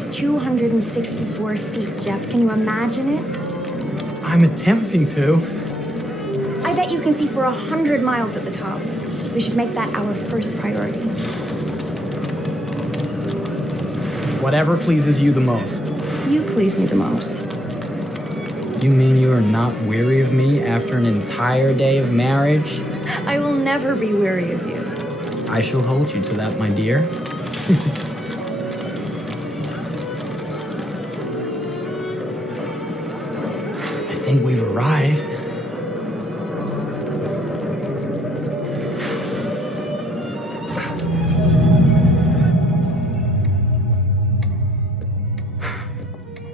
is 264 feet, Jeff. Can you imagine it? I'm attempting to. I bet you can see for 100 miles at the top. We should make that our first priority. Whatever pleases you the most. You please me the most. You mean you are not weary of me after an entire day of marriage? I will never be weary of you. I shall hold you to that, my dear. I think we've arrived.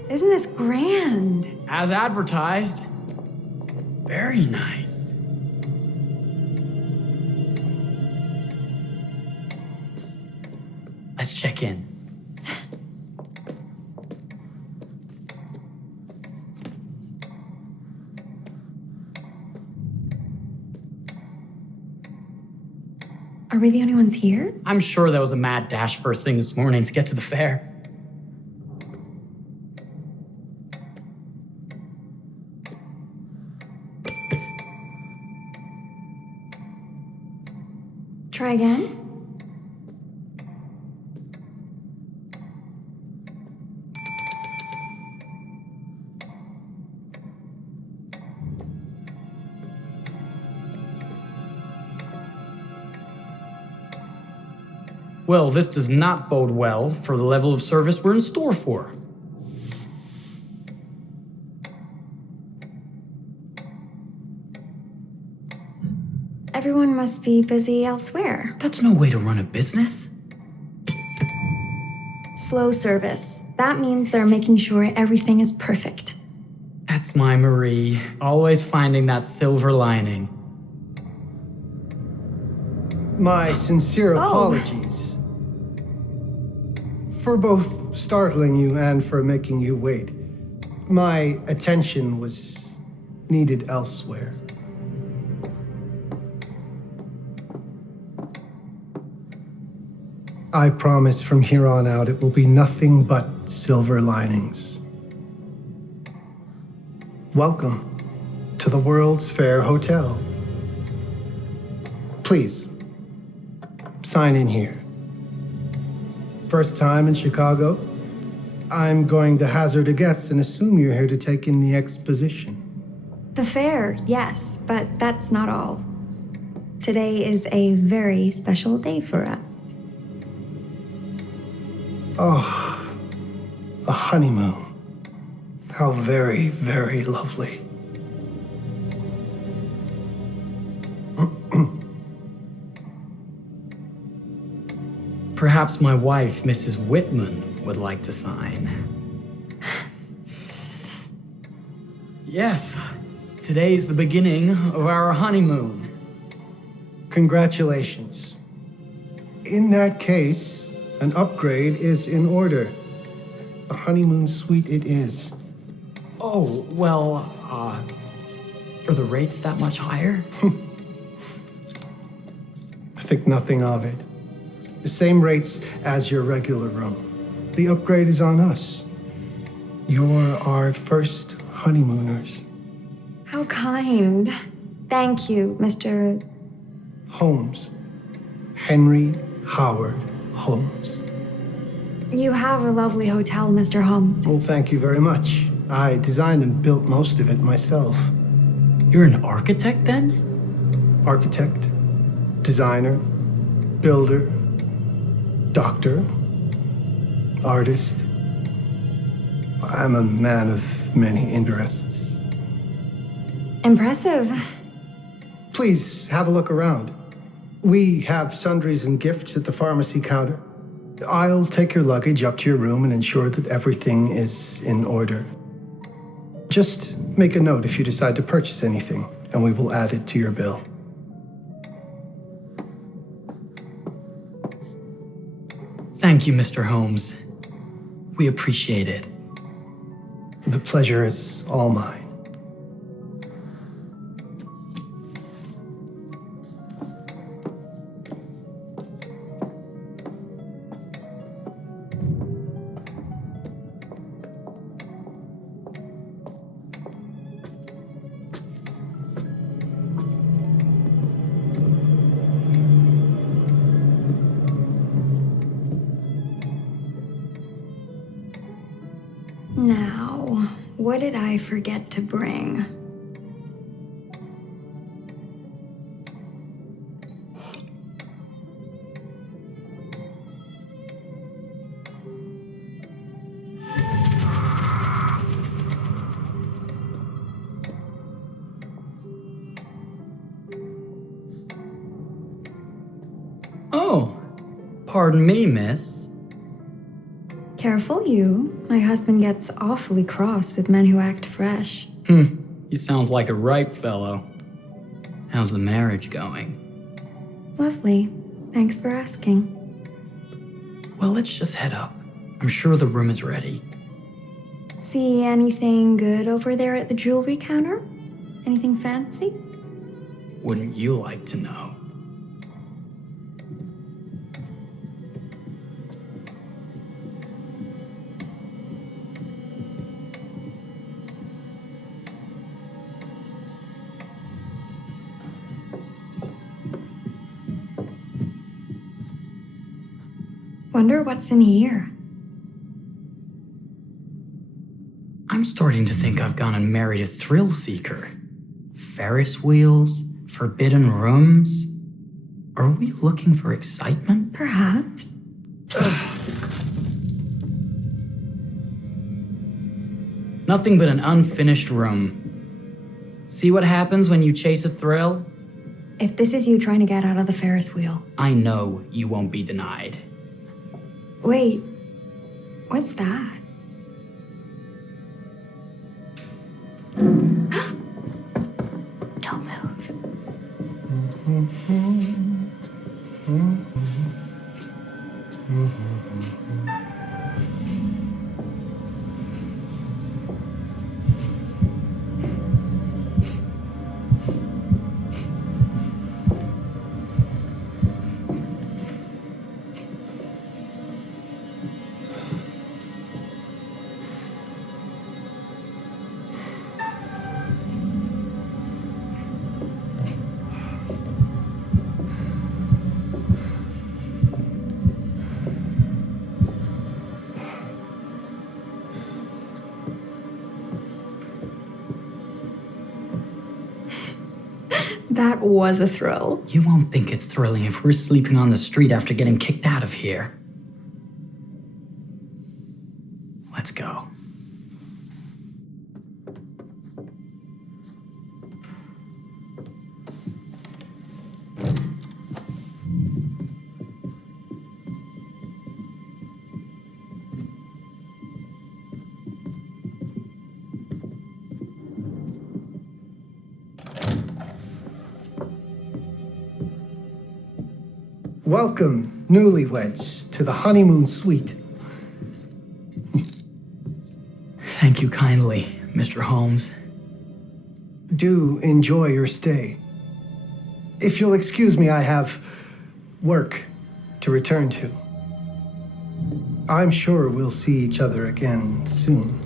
Isn't this grand? As advertised. Very nice. Let's check in. Are we the only ones here? I'm sure that was a mad dash first thing this morning to get to the fair. Try again? Well, this does not bode well for the level of service we're in store for. Everyone must be busy elsewhere. That's no way to run a business. Slow service. That means they're making sure everything is perfect. That's my Marie, always finding that silver lining. My sincere Oh. apologies for both startling you and for making you wait. My attention was needed elsewhere. I promise from here on out it will be nothing but silver linings. Welcome to the World's Fair Hotel. Please, sign in here. First time in Chicago, I'm going to hazard a guess and assume you're here to take in the exposition. The fair, yes, but that's not all. Today is a very special day for us. Oh, a honeymoon. How very, very lovely. Perhaps my wife, Mrs. Whitman, would like to sign. Yes, today's the beginning of our honeymoon. Congratulations. In that case, an upgrade is in order. A honeymoon suite it is. Oh, well, are the rates that much higher? I think nothing of it. The same rates as your regular room. The upgrade is on us. You're our first honeymooners. How kind. Thank you, Mr. Holmes. Henry Howard Holmes. You have a lovely hotel, Mr. Holmes. Well, thank you very much. I designed and built most of it myself. You're an architect then? Architect, designer, builder, doctor, artist. I'm a man of many interests. Impressive. Please have a look around. We have sundries and gifts at the pharmacy counter. I'll take your luggage up to your room and ensure that everything is in order. Just make a note if you decide to purchase anything, and we will add it to your bill. Thank you, Mr. Holmes. We appreciate it. The pleasure is all mine. Now, what did I forget to bring? Oh, pardon me, miss. Careful you. My husband gets awfully cross with men who act fresh. He sounds like a ripe fellow. How's the marriage going? Lovely. Thanks for asking. Well, let's just head up. I'm sure the room is ready. See anything good over there at the jewelry counter? Anything fancy? Wouldn't you like to know? Wonder what's in here. I'm starting to think I've gone and married a thrill seeker. Ferris wheels, forbidden rooms. Are we looking for excitement? Perhaps. Nothing but an unfinished room. See what happens when you chase a thrill? If this is you trying to get out of the Ferris wheel. I know you won't be denied. Wait, what's that? Don't move. That was a thrill. You won't think it's thrilling if we're sleeping on the street after getting kicked out of here. Let's go. Welcome, newlyweds, to the honeymoon suite. Thank you kindly, Mr. Holmes. Do enjoy your stay. If you'll excuse me, I have work to return to. I'm sure we'll see each other again soon.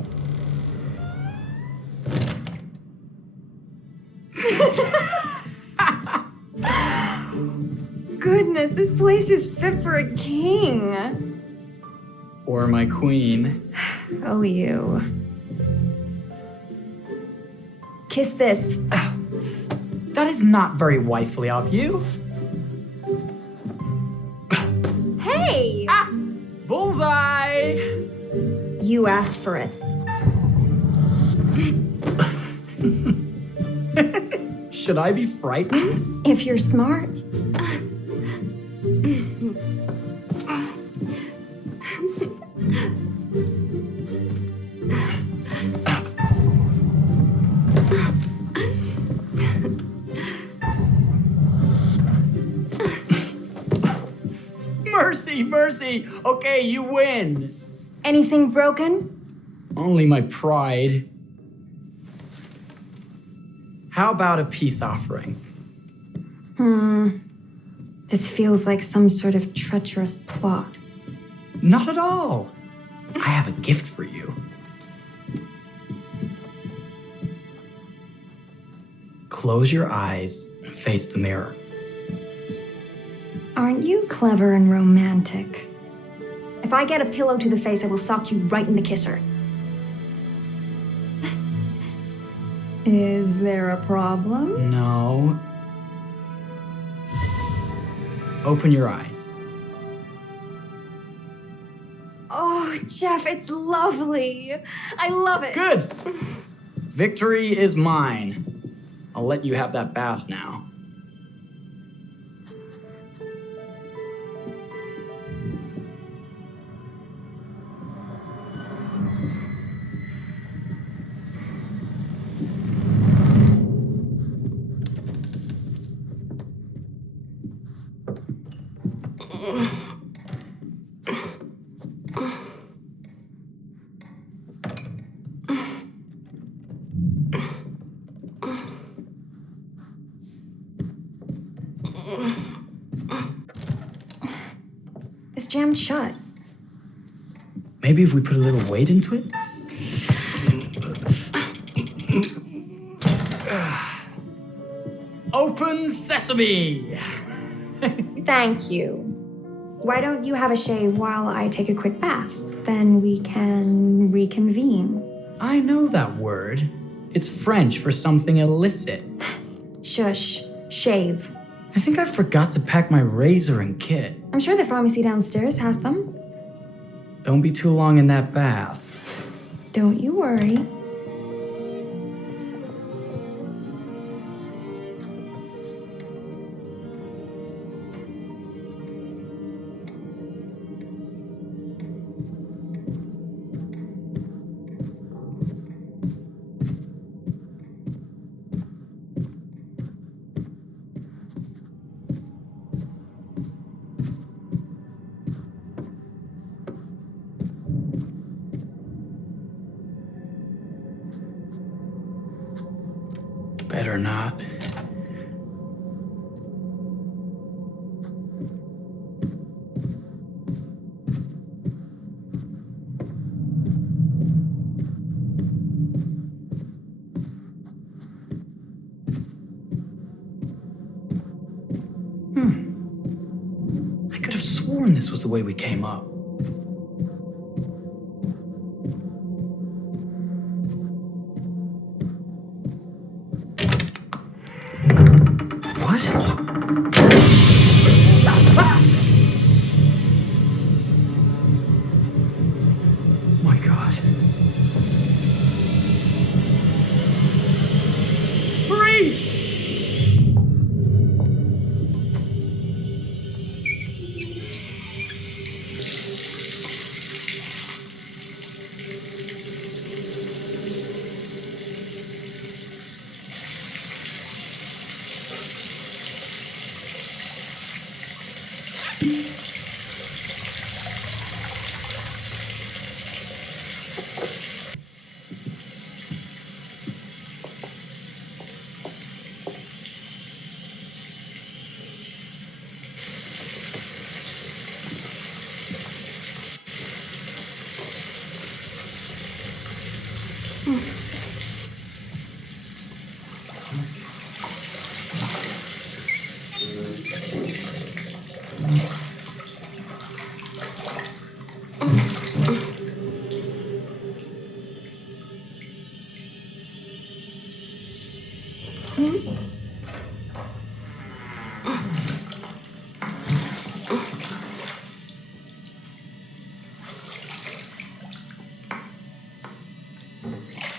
Goodness, this place is fit for a king. Or my queen. Oh, you. Kiss this. That is not very wifely of you. Hey! Bullseye! You asked for it. Should I be frightened? If you're smart. Mercy, mercy! Okay, you win! Anything broken? Only my pride. How about a peace offering? This feels like some sort of treacherous plot. Not at all. I have a gift for you. Close your eyes and face the mirror. Aren't you clever and romantic? If I get a pillow to the face, I will sock you right in the kisser. Is there a problem? No. Open your eyes. Oh, Jeff, it's lovely. I love it. Good! Victory is mine. I'll let you have that bath now. It's jammed shut. Maybe if we put a little weight into it? Open sesame! Thank you. Why don't you have a shave while I take a quick bath? Then we can reconvene. I know that word. It's French for something illicit. Shush. Shave. I think I forgot to pack my razor and kit. I'm sure the pharmacy downstairs has them. Don't be too long in that bath. Don't you worry. Better not. I could have sworn this was the way we came up. What? My God. Hurry!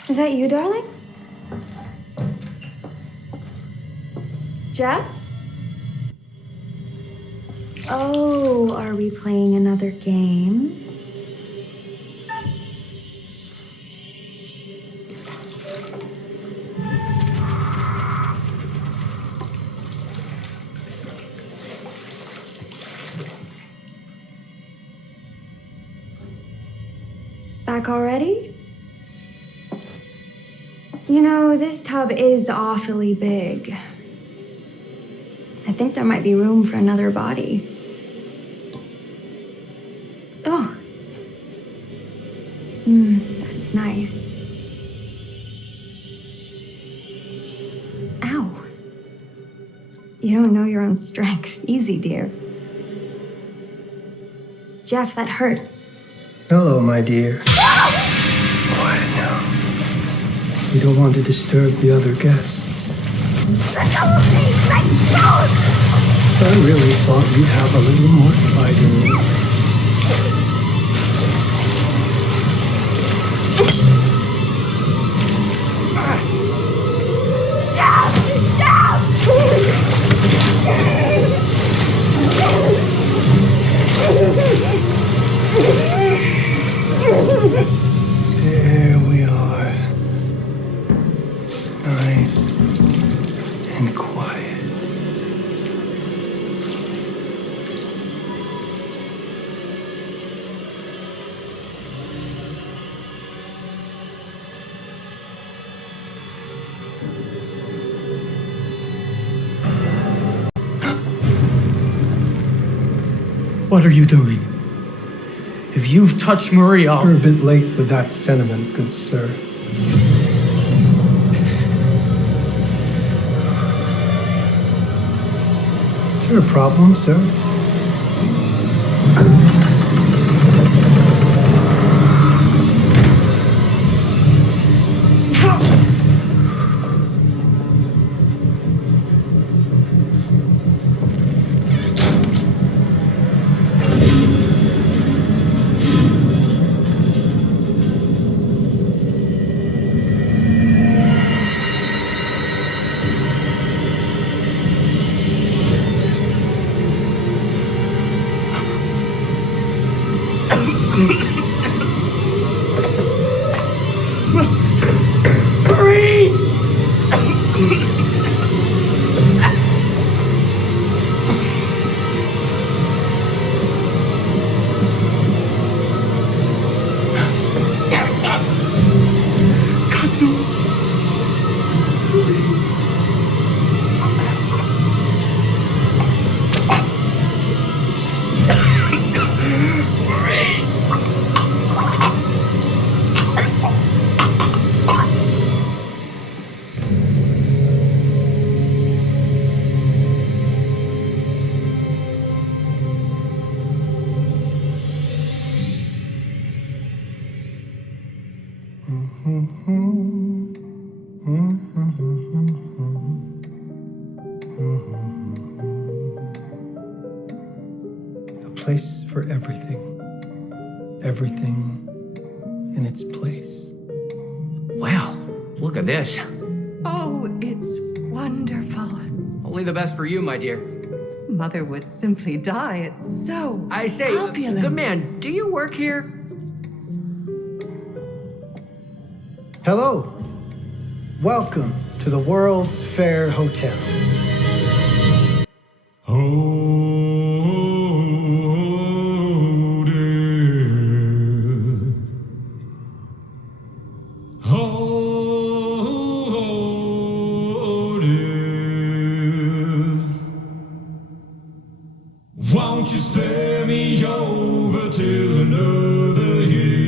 Is that you, darling? Jeff? Oh, are we playing another game? Back already? You know, this tub is awfully big. I think there might be room for another body. Oh. That's nice. Ow. You don't know your own strength. Easy, dear. Jeff, that hurts. Hello, my dear. Quiet now. We don't want to disturb the other guests. Let go of me! Let go! I really thought you'd have a little more fight in you. There we are. Nice and quiet. What are you doing? If you've touched Maria, You're a bit late with that sentiment, good sir. Is there a problem, sir? A place for everything. Everything in its place. Wow, look at this. Oh, it's wonderful. Only the best for you, my dear. Mother would simply die. It's so I say, opulent. good man, do you work here? Hello. Welcome to the World's Fair Hotel. Won't you spare me over till another year?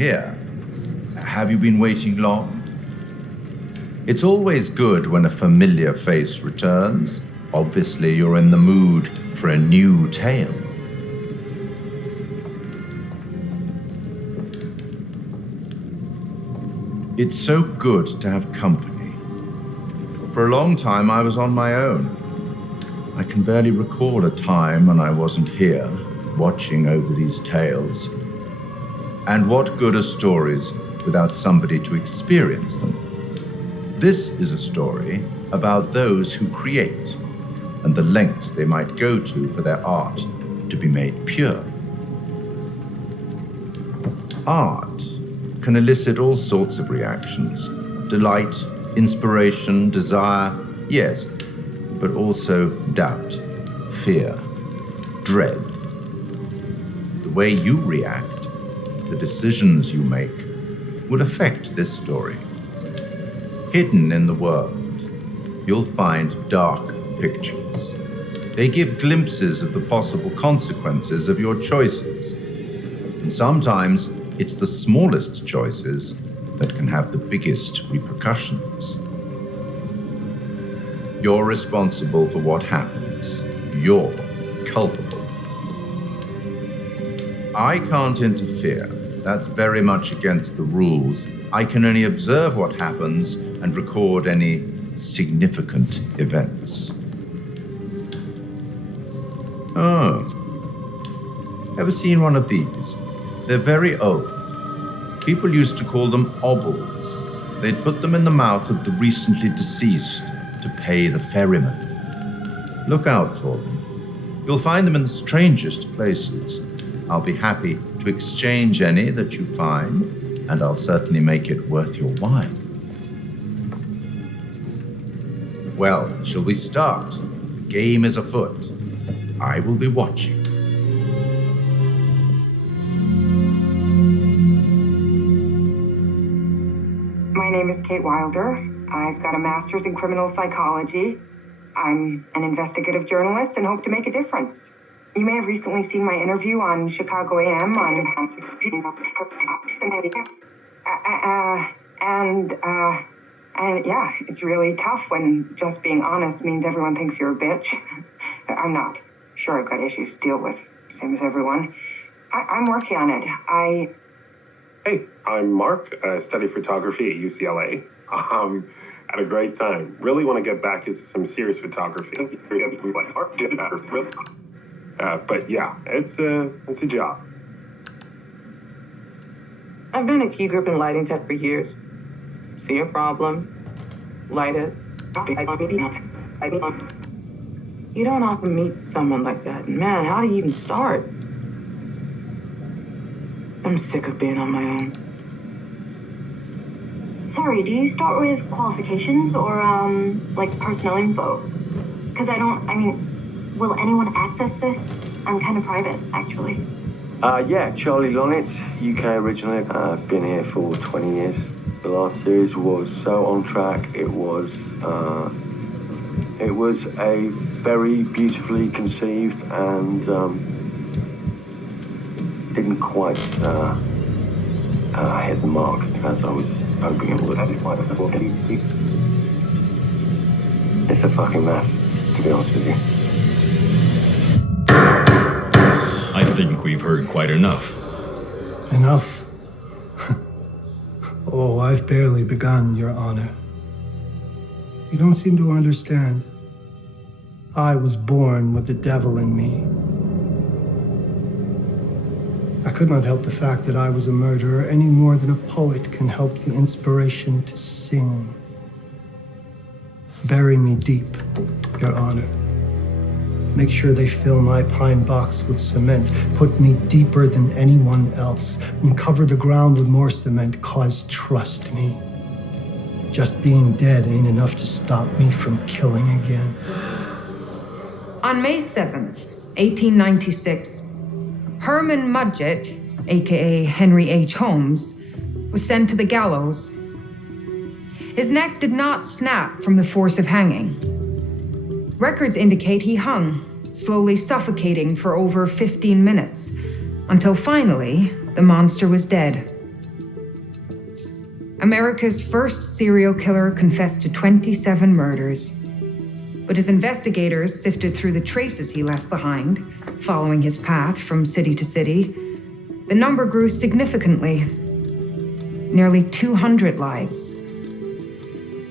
here. Have you been waiting long? It's always good when a familiar face returns. Obviously, you're in the mood for a new tale. It's so good to have company. For a long time, I was on my own. I can barely recall a time when I wasn't here, watching over these tales. And what good are stories without somebody to experience them? This is a story about those who create and the lengths they might go to for their art to be made pure. Art can elicit all sorts of reactions: delight, inspiration, desire, yes, but also doubt, fear, dread. The way you react, the decisions you make, will affect this story. Hidden in the world, you'll find dark pictures. They give glimpses of the possible consequences of your choices. And sometimes it's the smallest choices that can have the biggest repercussions. You're responsible for what happens. You're culpable. I can't interfere. That's very much against the rules. I can only observe what happens and record any significant events. Oh. Ever seen one of these? They're very old. People used to call them obbles. They'd put them in the mouth of the recently deceased to pay the ferryman. Look out for them. You'll find them in the strangest places. I'll be happy to exchange any that you find, and I'll certainly make it worth your while. Well, shall we start? The game is afoot. I will be watching. My name is Kate Wilder. I've got a master's in criminal psychology. I'm an investigative journalist and hope to make a difference. You may have recently seen my interview on Chicago AM and yeah, it's really tough when just being honest means everyone thinks you're a bitch. I'm not. Sure, I've got issues to deal with, same as everyone. I'm working on it. Hey, I'm Mark. I study photography at UCLA. Had a great time. Really want to get back into some serious photography. But yeah, it's a job. I've been a key group in lighting tech for years. See a problem, light it. You don't often meet someone like that. Man, how do you even start? I'm sick of being on my own. Sorry, do you start with qualifications or, like personnel info? Because will anyone access this? I'm kind of private, actually. Yeah, Charlie Lonitz, UK originally. I've been here for 20 years. The last series was so on track. It was a very beautifully conceived and didn't quite hit the mark as I was hoping it would. It's a fucking mess, to be honest with you. I think we've heard quite enough. Enough? Oh, I've barely begun, Your Honor. You don't seem to understand. I was born with the devil in me. I could not help the fact that I was a murderer any more than a poet can help the inspiration to sing. Bury me deep, Your Honor. Make sure they fill my pine box with cement. Put me deeper than anyone else. And cover the ground with more cement, 'cause trust me, just being dead ain't enough to stop me from killing again. On May 7th, 1896, Herman Mudgett, aka Henry H. Holmes, was sent to the gallows. His neck did not snap from the force of hanging. Records indicate he hung, slowly suffocating for over 15 minutes, until finally, the monster was dead. America's first serial killer confessed to 27 murders. But as investigators sifted through the traces he left behind, following his path from city to city, the number grew significantly. Nearly 200 lives.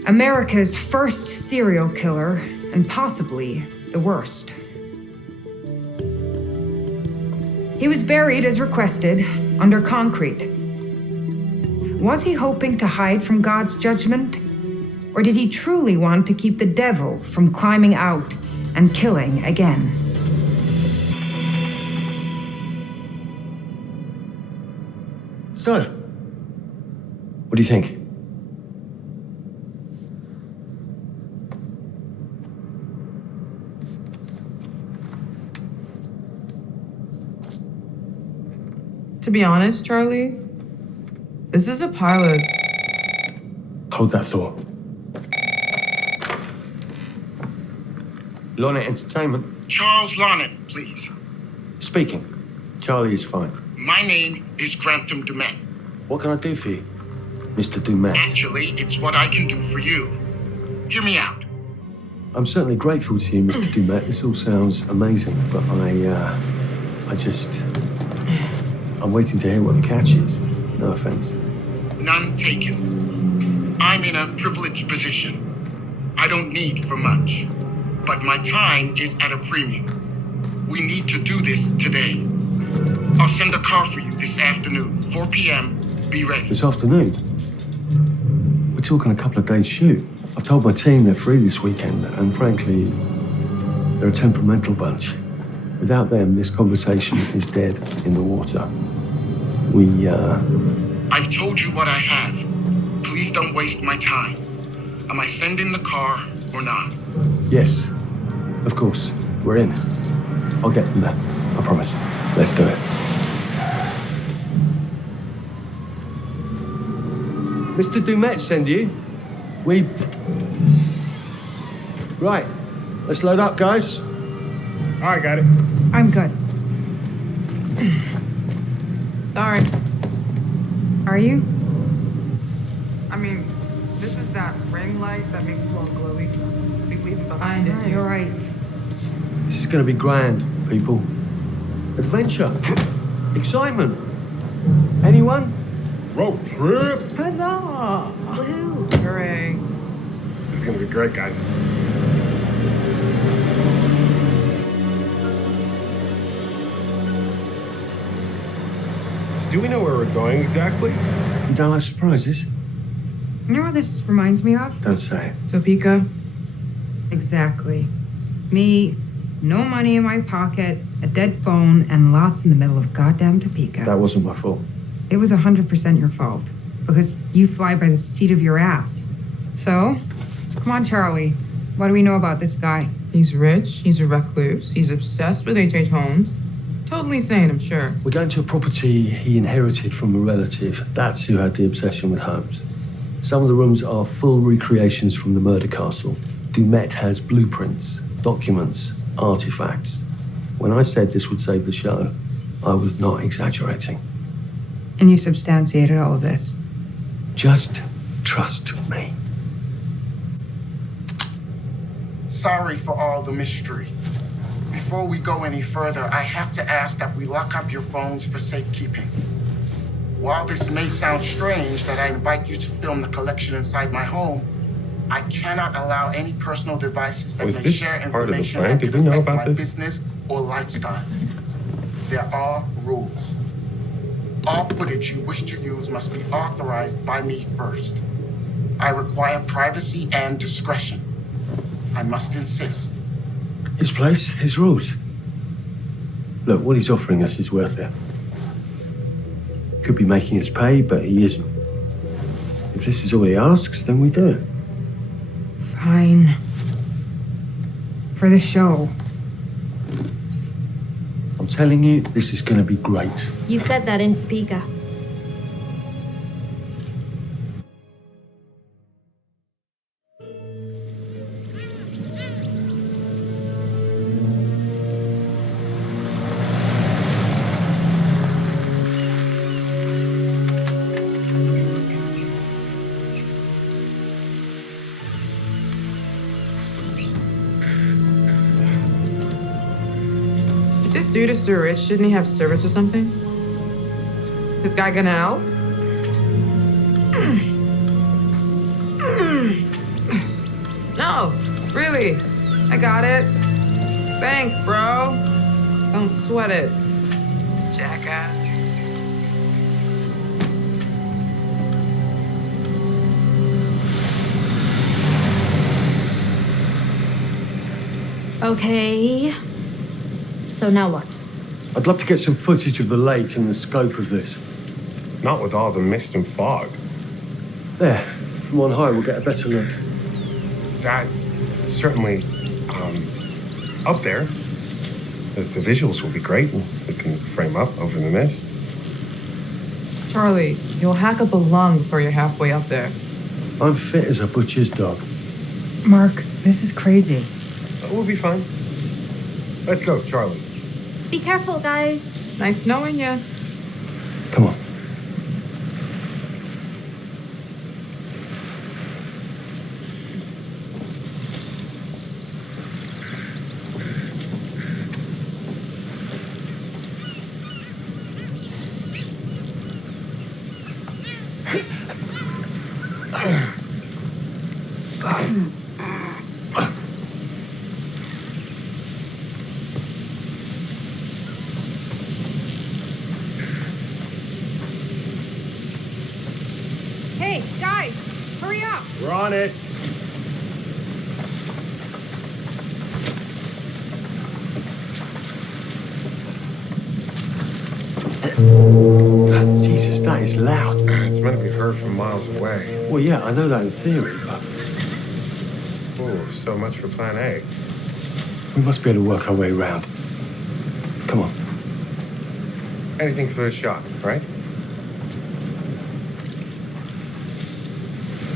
America's first serial killer, and possibly the worst. He was buried as requested, under concrete. Was he hoping to hide from God's judgment? Or did he truly want to keep the devil from climbing out and killing again? So, what do you think? To be honest, Charlie, this is a pilot. Hold that thought. Lonnet Entertainment. Charles Lonnet, please. Speaking. Charlie is fine. My name is Grantham Dumet. What can I do for you, Mr. Dumet? Actually, it's what I can do for you. Hear me out. I'm certainly grateful to you, Mr. Dumet. This all sounds amazing, but I'm waiting to hear what the catch is. No offense. None taken. I'm in a privileged position. I don't need for much. But my time is at a premium. We need to do this today. I'll send a car for you this afternoon, 4 p.m. Be ready. This afternoon? We're talking a couple of days shoot. I've told my team they're free this weekend, and frankly, they're a temperamental bunch. Without them, this conversation is dead in the water. I've told you what I have. Please don't waste my time. Am I sending the car or not? Yes, of course. We're in. I'll get them there. I promise. Let's do it. Mr. Dumet send you? Right. Let's load up, guys. All right, got it. I'm good. Sorry. Are you? I mean, this is that ring light that makes you all glowy. We leave it behind it. You're right. This is going to be grand, people. Adventure. Excitement. Anyone? Road trip. Huzzah! Woohoo! Hooray. This is gonna be great, guys. So do we know where we're going exactly? You don't like surprises? You know what this reminds me of? Don't say it. Topeka? Exactly. Me, no money in my pocket, a dead phone, and lost in the middle of goddamn Topeka. That wasn't my fault. It was 100% your fault. Because you fly by the seat of your ass. So, come on, Charlie. What do we know about this guy? He's rich, he's a recluse, he's obsessed with H.H. Holmes. Totally sane, I'm sure. We're going to a property he inherited from a relative. That's who had the obsession with Holmes. Some of the rooms are full recreations from the murder castle. Dumet has blueprints, documents, artifacts. When I said this would save the show, I was not exaggerating. And you substantiated all of this. Just trust me. Sorry for all the mystery. Before we go any further, I have to ask that we lock up your phones for safekeeping. While this may sound strange that I invite you to film the collection inside my home, I cannot allow any personal devices that may share information that could affect my business or lifestyle. There are rules. All footage you wish to use must be authorized by me first. I require privacy and discretion. I must insist. His place, his rules. Look, what he's offering us is worth it. Could be making us pay, but he isn't. If this is all he asks, then we do it. Fine. For the show. I'm telling you, this is going to be great. You said that in Topeka. dude is so rich, shouldn't he have servants or something? This guy gonna help? No, really. I got it. Thanks, bro. Don't sweat it. Jackass. Okay. So now what? I'd love to get some footage of the lake and the scope of this. Not with all the mist and fog. There, from on high, we'll get a better look. That's certainly, up there. The visuals will be great. We can frame up over the mist. Charlie, you'll hack up a lung before you're halfway up there. I'm fit as a butcher's dog. Mark, this is crazy. We'll be fine. Let's go, Charlie. Be careful, guys. Nice knowing you. Come on. Hey, guys, hurry up. We're on it. Jesus, that is loud. It's meant to be heard from miles away. Well, yeah, I know that in theory, but Oh, so much for plan A. we must be able to work our way around. Come on. Anything for the shot, right?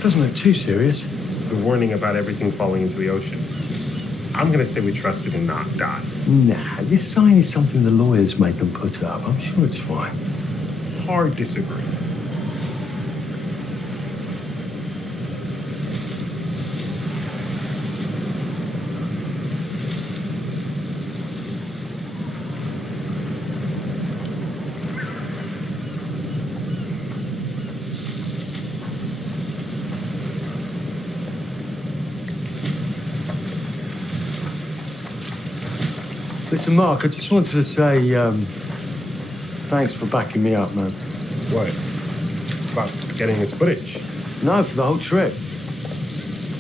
Doesn't look too serious. The warning about everything falling into the ocean. I'm gonna say we trust it and not die. Nah, this sign is something the lawyers make them put up. I'm sure it's fine. Hard disagree. Listen, Mark, I just wanted to say, thanks for backing me up, man. What? About getting this footage? No, for the whole trip.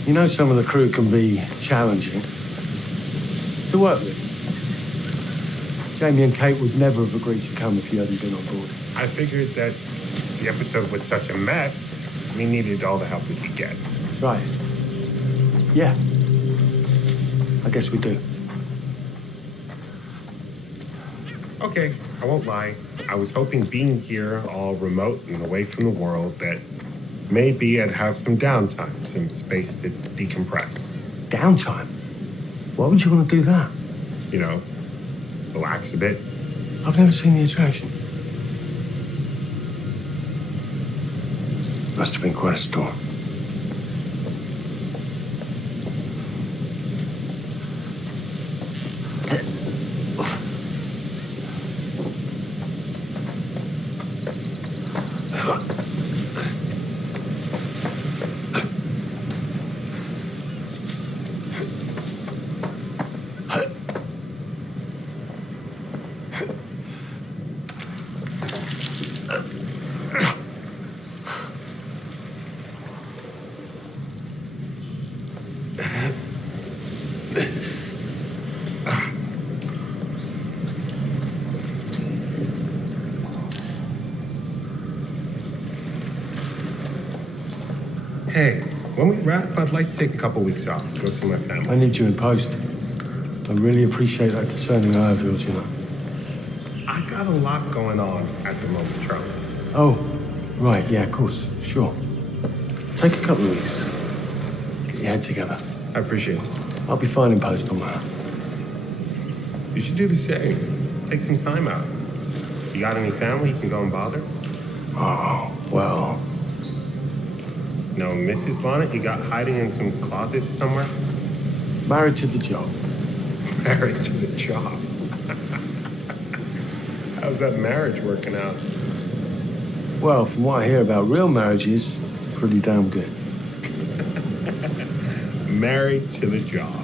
You know some of the crew can be challenging to work with. Jamie and Kate would never have agreed to come if you hadn't been on board. I figured that the episode was such a mess, we needed all the help we could get. Right. Yeah. I guess we do. Okay, I won't lie. I was hoping being here all remote and away from the world that maybe I'd have some downtime, some space to decompress. Downtime? Why would you want to do that? You know, relax a bit. I've never seen the attraction. Must have been quite a storm. Hey, when we wrap, I'd like to take a couple weeks off, go see my family. I need you in post. I really appreciate that discerning eye of yours, you know. I got a lot going on at the moment, Charlie. Oh, right, yeah, of course, sure. Take a couple of weeks. Get your head together. I appreciate it. I'll be fine in post on that. You should do the same. Take some time out. You got any family you can go and bother? Oh, well. No, Mrs. Lonnet, you got hiding in some closet somewhere? Married to the job. Married to the job. How's that marriage working out? Well, from what I hear about real marriages, pretty damn good. Married to the job.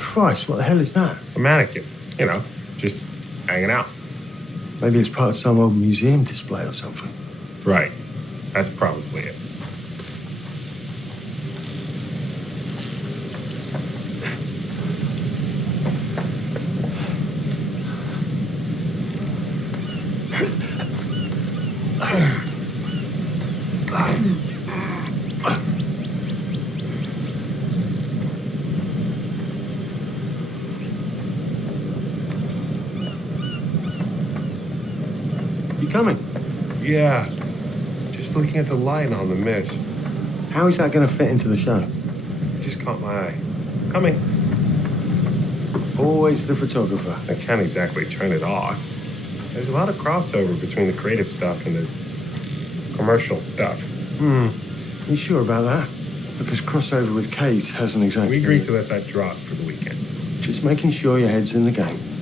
Christ, what the hell is that? A mannequin, you know, just hanging out. Maybe it's part of some old museum display or something. Right. That's probably it. You coming? Yeah. Just looking at the light on the mist. How is that going to fit into the show? It just caught my eye. Coming. Always the photographer. I can't exactly turn it off. There's a lot of crossover between the creative stuff and the commercial stuff. You sure about that? Because crossover with Kate hasn't exactly... We agreed to let that drop for the weekend. Just making sure your head's in the game.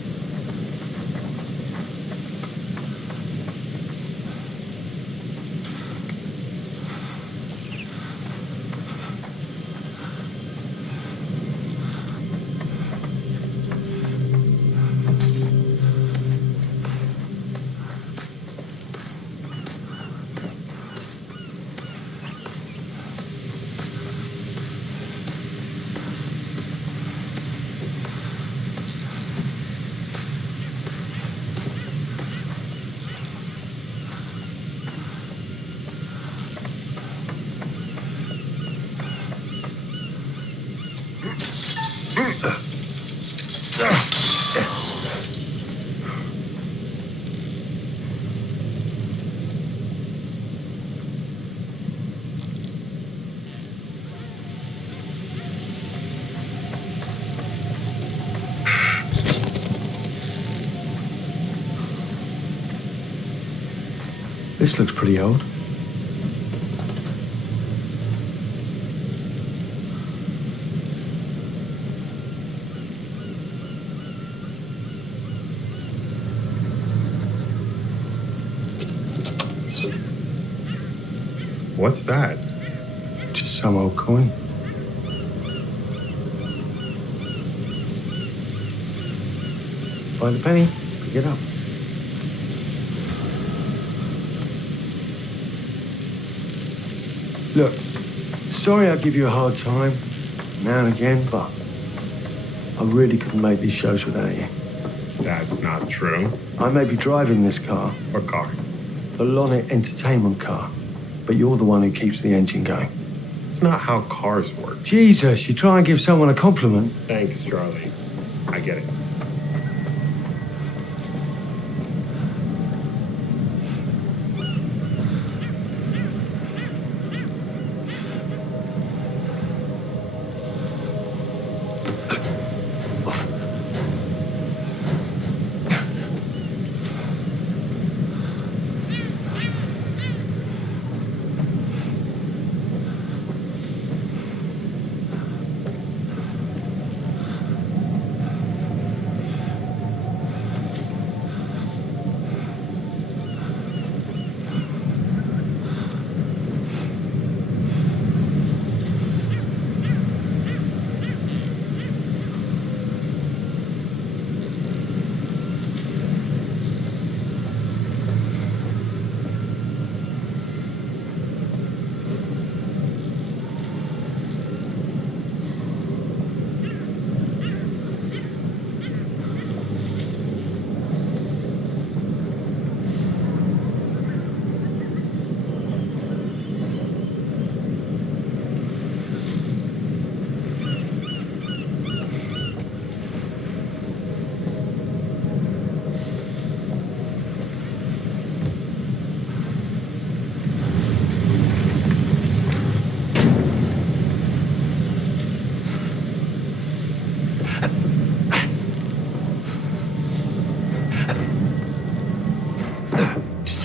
This looks pretty old. What's that? Just some old coin. By the penny, pick it up. Look, sorry I give you a hard time now and again, but I really couldn't make these shows without you. That's not true. I may be driving this car. What car? The Lonnet entertainment car. But you're the one who keeps the engine going. It's not how cars work. Jesus, you try and give someone a compliment. Thanks, Charlie. I get it.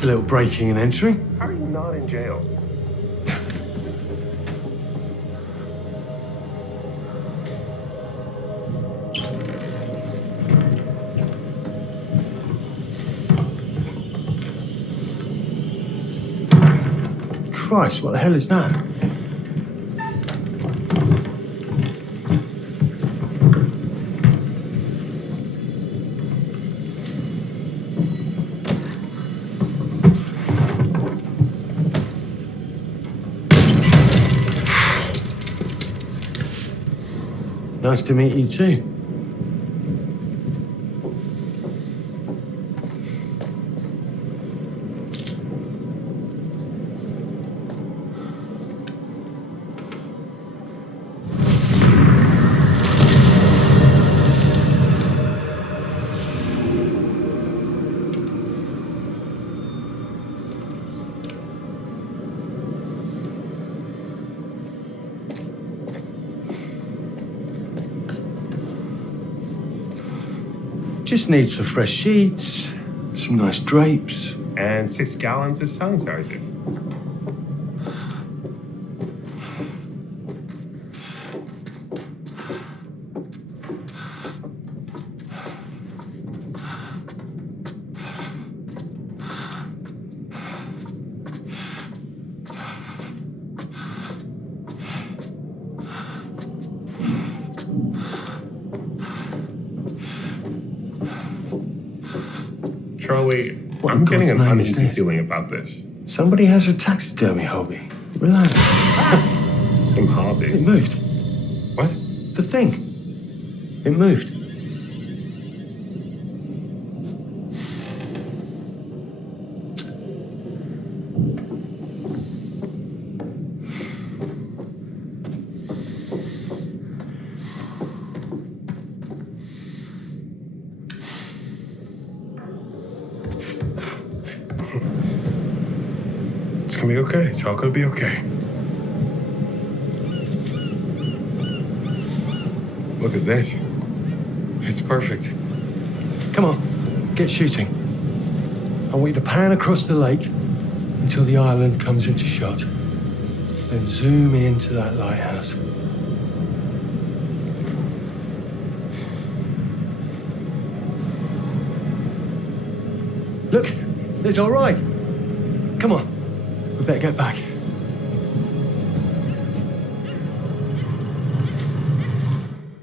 a little breaking and entering. How are you not in jail? Christ, what the hell is that? Nice to meet you too. Just need some fresh sheets, some nice drapes. And 6 gallons of sanitizer. Charlie, I'm getting an uneasy feeling about this. Somebody has a taxidermy hobby. Relax. Some hobby. It moved. What? The thing. It moved. It's gonna be okay. It's all gonna be okay. Look at this. It's perfect. Come on, get shooting. I want you to pan across the lake until the island comes into shot. Then zoom into that lighthouse. Look, it's all right. Come on, we better get back.